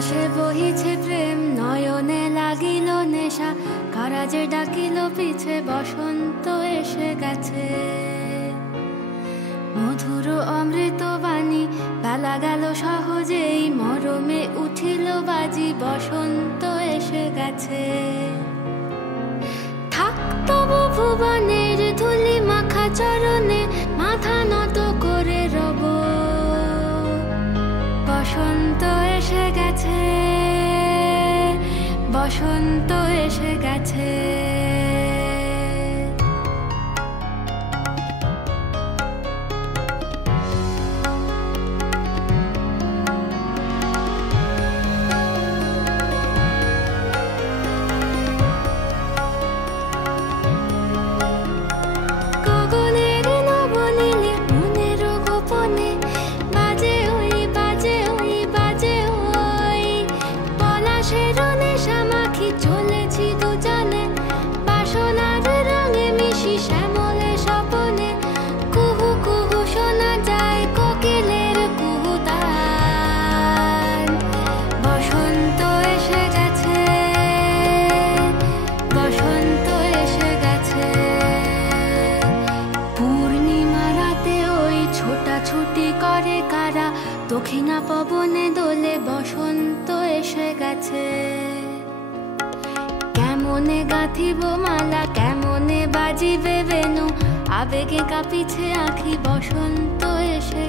আকাশে বহিছে প্রেম, নয়নে লাগিল নেশা, কারাজে ডাকিল পিছে, বসন্ত এসে গেছে। মধুর অমৃত বাণী, বেলা গেল সহজেই, মরমে উঠিল বাজি, বসন্ত এসে গেছে। থাক তবু ভুবনের ধুলি মাখা চরণে, মাথা নত করে রব। বসন্ত এসে গেছে, বসন্ত এসে গেছে। চলেছি দুজনে বাসনার রঙে মিশি, শ্যামলে স্বপনে কুহু কুহু শোনা যায় কোকিলের কুহুতান। বসন্ত এসে গেছে, বসন্ত এসে গেছে। পূর্ণিমা রাতে ওই ছোটাছুটি করে কারা, দক্ষিণা পবনে দোলে, বসন্ত এসে গেছে। কেমনে গাঁথিব মালা, কেমনে বাজিবে বেনু, আবেগে কাঁপিছে আঁখি, বসন্ত এসে